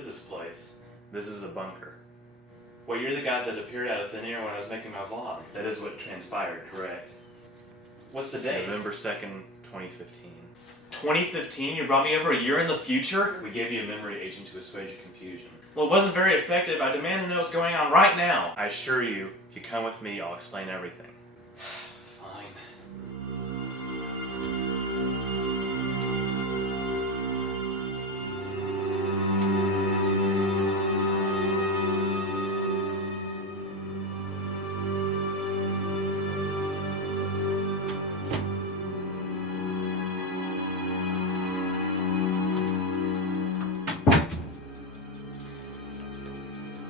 is this place? This is a bunker. Well, you're the guy that appeared out of thin air when I was making my vlog. That is what transpired, correct? What's the date? November 2nd, 2015. 2015? You brought me over a year in the future? We gave you a memory agent to assuage your confusion. Well, it wasn't very effective. I demand to know what's going on right now. I assure you, if you come with me, I'll explain everything. Fine.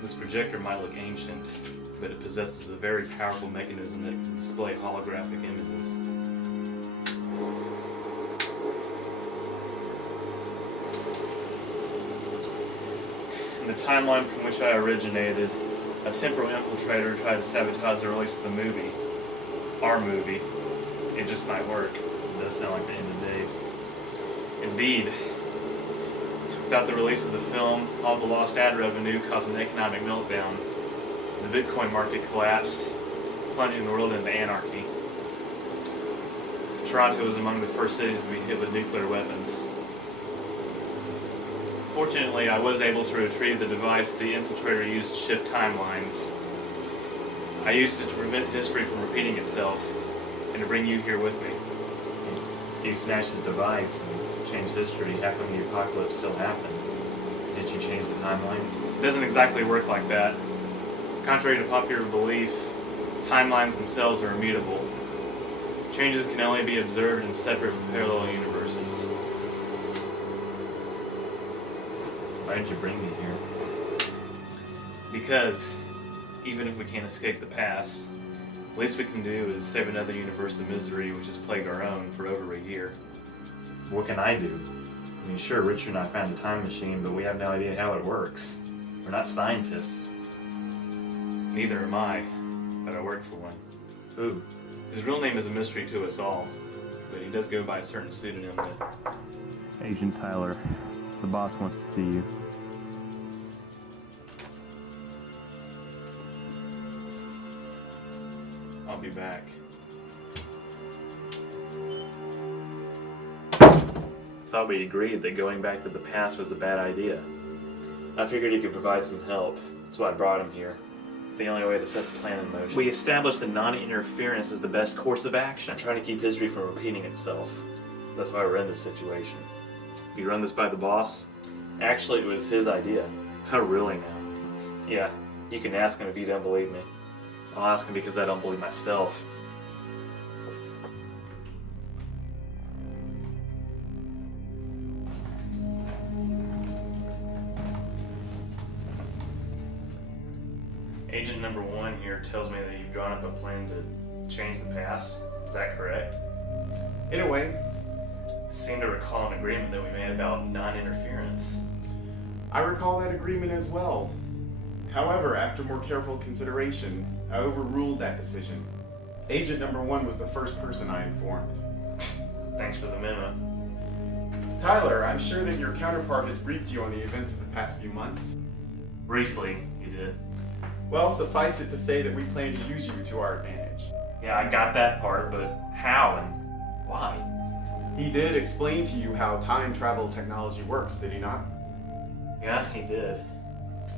This projector might look ancient, but it possesses a very powerful mechanism that can display holographic images. In the timeline from which I originated, a temporal infiltrator tried to sabotage the release of the movie. Our movie. It just might work. It does sound like the end of days. Indeed. Without the release of the film, all the lost ad revenue caused an economic meltdown. The Bitcoin market collapsed, plunging the world into anarchy. Toronto was among the first cities to be hit with nuclear weapons. Fortunately, I was able to retrieve the device the infiltrator used to shift timelines. I used it to prevent history from repeating itself, and to bring you here with me. You snatched his device and changed history. How come the apocalypse still happened? Did you change the timeline? It doesn't exactly work like that. Contrary to popular belief, timelines themselves are immutable. Changes can only be observed in separate parallel universes. Why did you bring me here? Because, even if we can't escape the past, the least we can do is save another universe the misery which has plagued our own for over a year. What can I do? I mean, sure, Richard and I found a time machine, but we have no idea how it works. We're not scientists. Neither am I, but I work for one. Who? His real name is a mystery to us all, but he does go by a certain pseudonym that... Agent Tyler, the boss wants to see you. I'll be back. Thought we agreed that going back to the past was a bad idea. I figured he could provide some help. That's why I brought him here. It's the only way to set the plan in motion. We established that non-interference is the best course of action. I'm trying to keep history from repeating itself. That's why we're in this situation. You run this by the boss? Actually, it was his idea. Oh, really now? Yeah, you can ask him if you don't believe me. I'll ask him because I don't believe myself. Agent number 1 here tells me that you've drawn up a plan to change the past. Is that correct? In a way. I seem to recall an agreement that we made about non-interference. I recall that agreement as well. However, after more careful consideration, I overruled that decision. Agent number 1 was the first person I informed. Thanks for the memo. Tyler, I'm sure that your counterpart has briefed you on the events of the past few months. Briefly, you did. Well, suffice it to say that we plan to use you to our advantage. Yeah, I got that part, but how and why? He did explain to you how time travel technology works, did he not? Yeah, he did.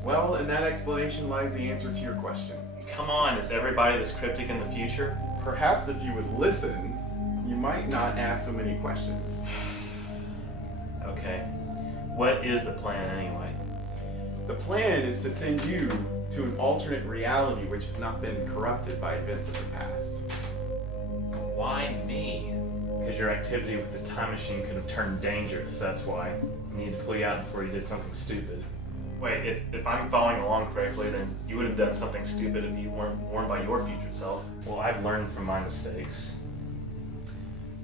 Well, in that explanation lies the answer to your question. Come on, is everybody this cryptic in the future? Perhaps if you would listen, you might not ask so many questions. Okay. What is the plan anyway? The plan is to send you to an alternate reality which has not been corrupted by events of the past. Why me? Because your activity with the time machine could have turned dangerous, that's why. I needed to pull you out before you did something stupid. Wait, if I'm following along correctly, then you would have done something stupid if you weren't warned by your future self. Well, I've learned from my mistakes.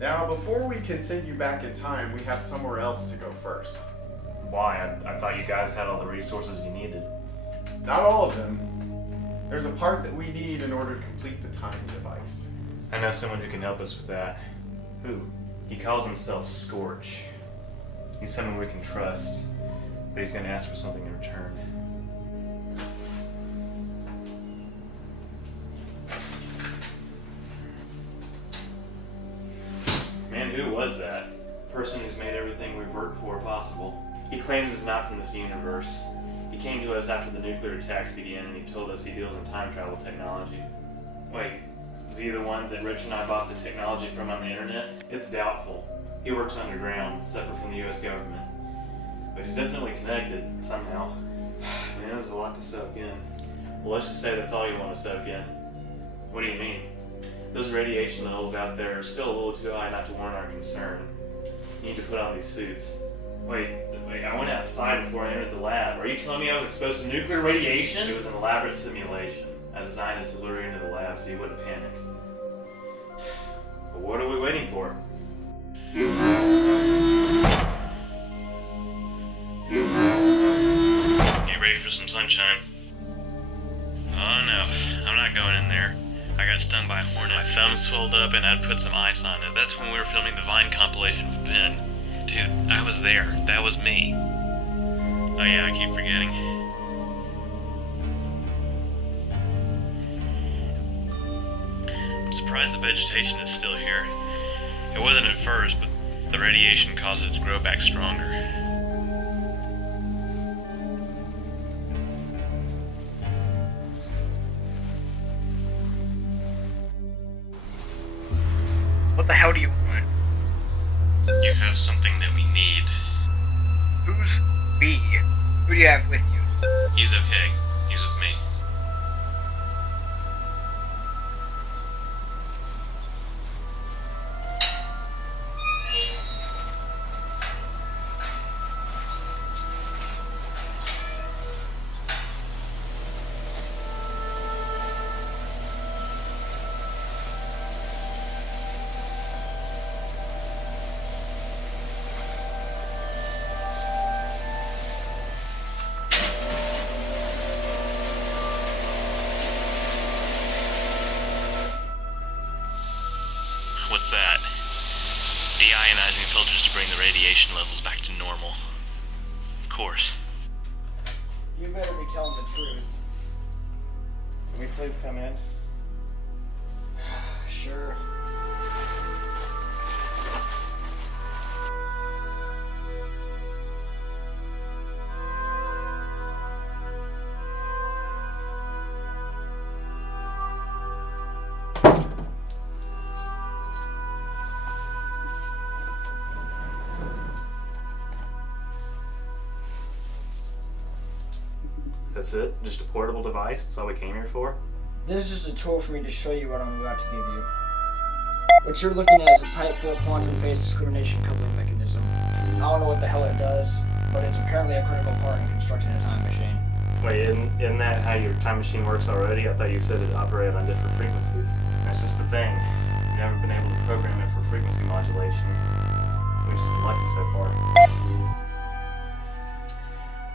Now, before we can send you back in time, we have somewhere else to go first. Why? I thought you guys had all the resources you needed. Not all of them. There's a part that we need in order to complete the time device. I know someone who can help us with that. Who? He calls himself Scorch. He's someone we can trust. but he's gonna ask for something in return. Man, who was that? Person who's made everything we've worked for possible. He claims it's not from this universe. He came to us after the nuclear attacks began and he told us he deals in time travel technology. Wait, is he the one that Rich and I bought the technology from on the internet? It's doubtful. He works underground, separate from the US government. But he's definitely connected, somehow. Man, this is a lot to soak in. Well, let's just say that's all you want to soak in. What do you mean? Those radiation levels out there are still a little too high not to warrant our concern. You need to put on these suits. Wait, I went outside before I entered the lab. Are you telling me I was exposed to nuclear radiation? It was an elaborate simulation. I designed it to lure you into the lab so you wouldn't panic. But what are we waiting for? You ready for some sunshine? Oh no, I'm not going in there. I got stung by a hornet. My thumb swelled up and I'd put some ice on it. That's when we were filming the Vine compilation with Ben. Dude, I was there. That was me. Oh yeah, I keep forgetting. I'm surprised the vegetation is still here. It wasn't at first, but the radiation caused it to grow back stronger. What the hell do you want? You have something that we need. Who's we? Who do you have with you? He's okay. He's with me. What's that? Deionizing filters to bring the radiation levels back to normal. Of course. You better be telling the truth. Can we please come in? Sure. That's it? Just a portable device? That's all we came here for? This is just a tool for me to show you what I'm about to give you. What you're looking at is a Type 4 quantum phase discrimination coupling mechanism. I don't know what the hell it does, but it's apparently a critical part in constructing a time machine. Wait, isn't that how your time machine works already? I thought you said it operated on different frequencies. That's just the thing. We've never been able to program it for frequency modulation. We've just been lucky so far.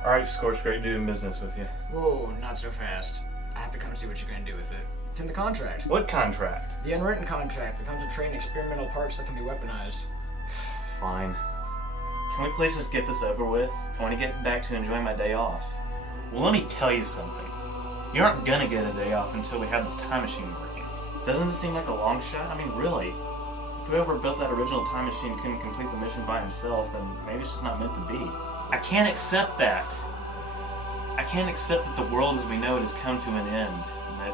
Alright, Scorch, great doing business with you. Whoa, not so fast. I have to come and see what you're gonna do with it. It's in the contract. What contract? The unwritten contract that comes with training experimental parts that can be weaponized. Fine. Can we please just get this over with? I want to get back to enjoying my day off. Well, let me tell you something. You aren't gonna get a day off until we have this time machine working. Doesn't this seem like a long shot? I mean, really. If whoever built that original time machine couldn't complete the mission by himself, then maybe it's just not meant to be. I can't accept that. I can't accept that the world as we know it has come to an end, and that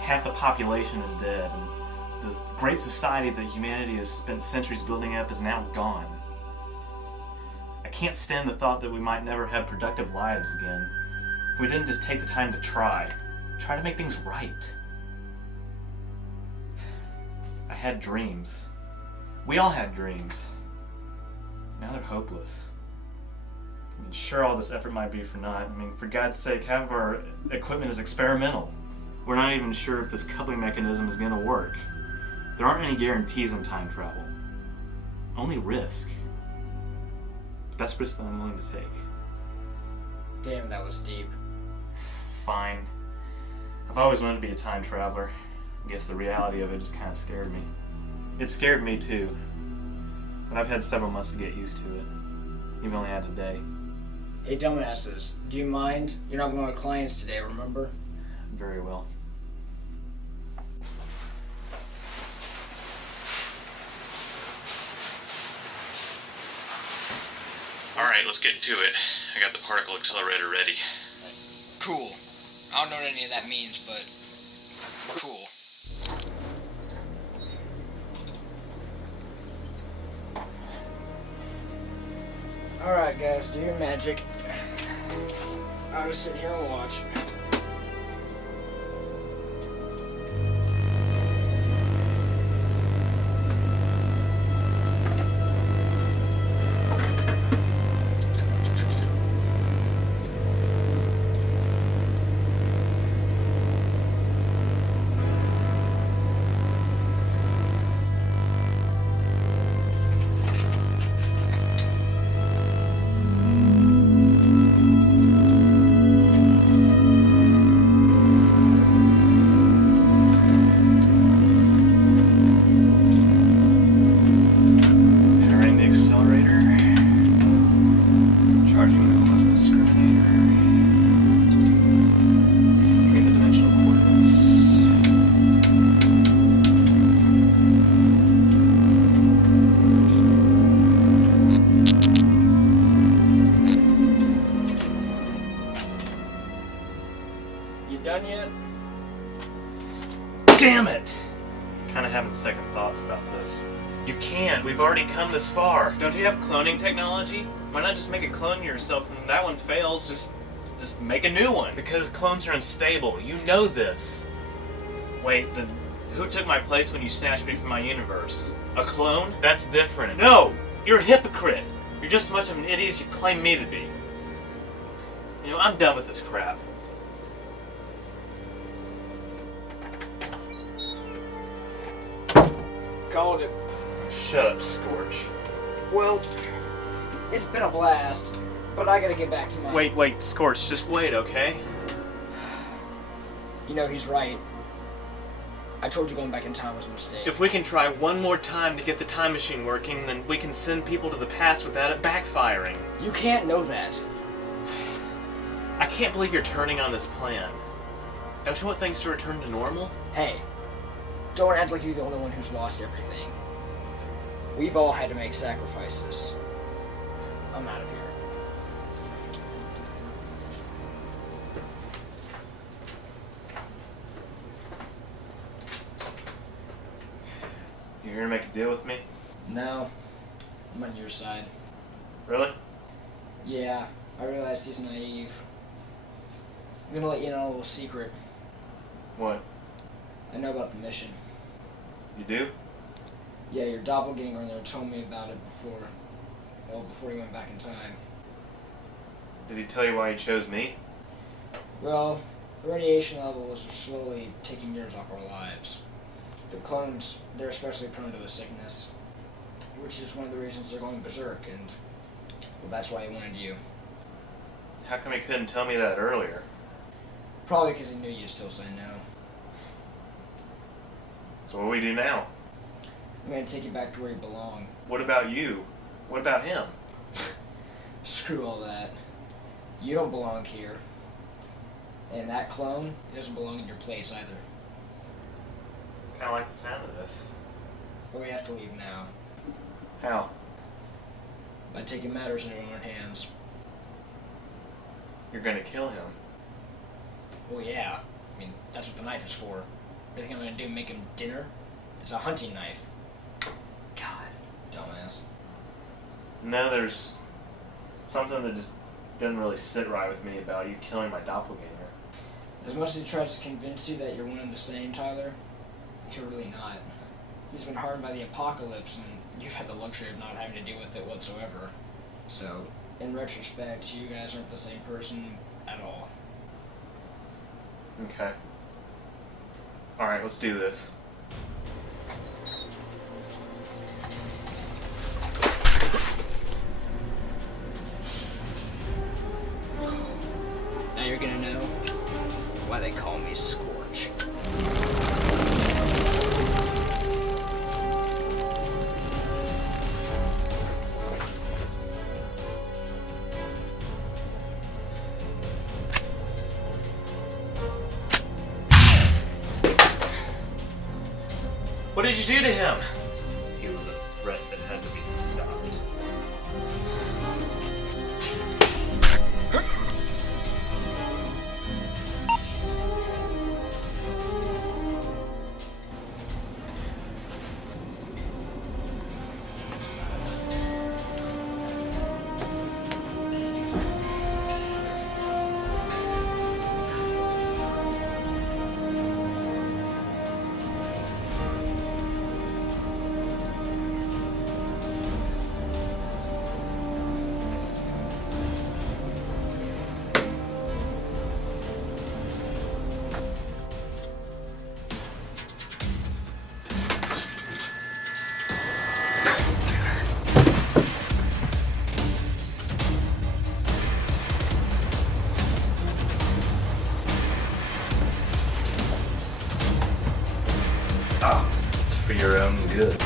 half the population is dead, and this great society that humanity has spent centuries building up is now gone. I can't stand the thought that we might never have productive lives again if we didn't just take the time to try to make things right. I had dreams. We all had dreams. Now they're hopeless. I mean, sure, all this effort might be for naught. I mean, for God's sake, half of our equipment is experimental. We're not even sure if this coupling mechanism is going to work. There aren't any guarantees in time travel. Only risk. But that's risk that I'm willing to take. Damn, that was deep. Fine. I've always wanted to be a time traveler. I guess the reality of it just kind of scared me. It scared me too. But I've had several months to get used to it. You've only had a day. Hey, dumbasses, do you mind? You're not my clients today, remember? Very well. Alright, let's get to it. I got the particle accelerator ready. Cool. I don't know what any of that means, but cool. Alright, guys, do your magic. I'll just sit here and watch. Done yet? Damn it! Kind of having second thoughts about this. You can't. We've already come this far. Don't you have cloning technology? Why not just make a clone of yourself, and if that one fails, just make a new one? Because clones are unstable. You know this. Wait, who took my place when you snatched me from my universe? A clone? That's different. No! You're a hypocrite. You're just as much of an idiot as you claim me to be. You know, I'm done with this crap. Called it. Shut up, Scorch. Well, it's been a blast, but I gotta get back to my... Wait, Scorch, just wait, okay? You know, he's right. I told you going back in time was a mistake. If we can try one more time to get the time machine working, then we can send people to the past without it backfiring. You can't know that. I can't believe you're turning on this plan. Don't you want things to return to normal? Hey, don't act like you're the only one who's lost everything. We've all had to make sacrifices. I'm out of here. You here to make a deal with me? No, I'm on your side. Really? Yeah, I realized he's naive. I'm gonna let you know a little secret. What? I know about the mission. You do? Yeah, your doppelganger in there told me about it before. Well, before he went back in time. Did he tell you why he chose me? Well, the radiation levels are slowly taking years off our lives. The clones, they're especially prone to the sickness, which is one of the reasons they're going berserk, and well, that's why he wanted you. How come he couldn't tell me that earlier? Probably because he knew you'd still say no. So what do we do now? I'm gonna take you back to where you belong. What about you? What about him? Screw all that. You don't belong here. And that clone, he doesn't belong in your place either. Kinda like the sound of this. But we have to leave now. How? By taking matters into our own hands. You're gonna kill him. Well, yeah. I mean, that's what the knife is for. Everything I'm gonna do, make him dinner? It's a hunting knife. God, dumbass. No, there's something that just doesn't really sit right with me about you killing my doppelganger. As much as he tries to convince you that you're one and the same, Tyler, you're really not. He's been harmed by the apocalypse, and you've had the luxury of not having to deal with it whatsoever. So, in retrospect, you guys aren't the same person at all. Okay. Alright, let's do this. Now you're gonna know why they call me Scorch. What did you do to him? He was a threat that had to be stopped. It's for your own good.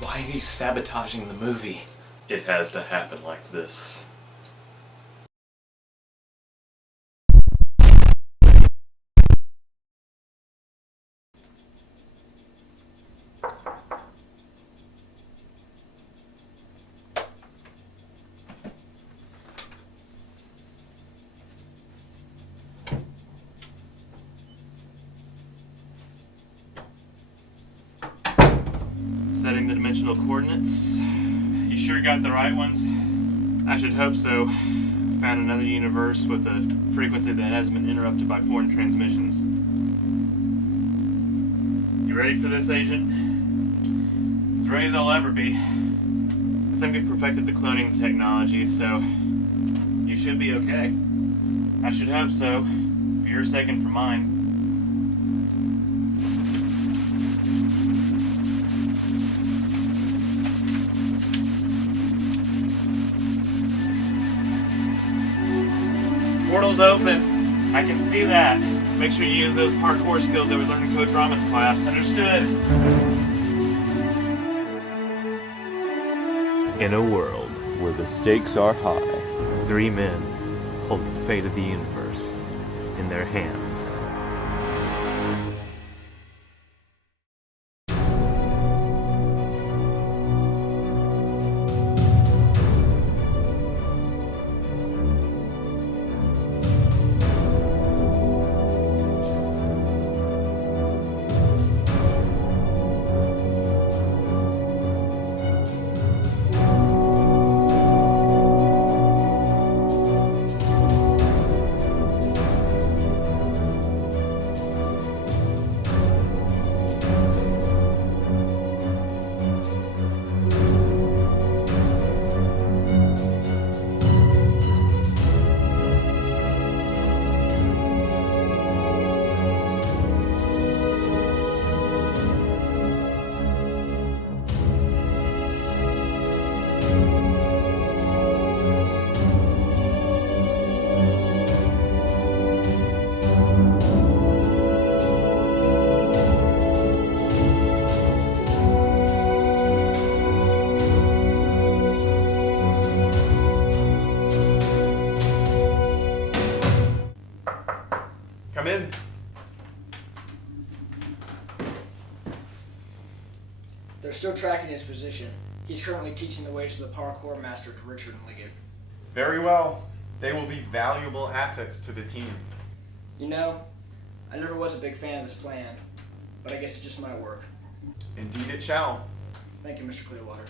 Why are you sabotaging the movie? It has to happen like this. Setting the dimensional coordinates. You sure got the right ones? I should hope so. Found another universe with a frequency that hasn't been interrupted by foreign transmissions. You ready for this, Agent? As ready as I'll ever be. I think we've perfected the cloning technology, so you should be okay. I should hope so, for your sake and for mine. Portal's open. I can see that. Make sure you use those parkour skills that we learned in Coach Raman's class. Understood? In a world where the stakes are high, 3 men hold the fate of the universe in their hands. Come in. They're still tracking his position. He's currently teaching the ways of the parkour master to Richard and Liggett. Very well. They will be valuable assets to the team. You know, I never was a big fan of this plan, but I guess it just might work. Indeed it shall. Thank you, Mr. Clearwater.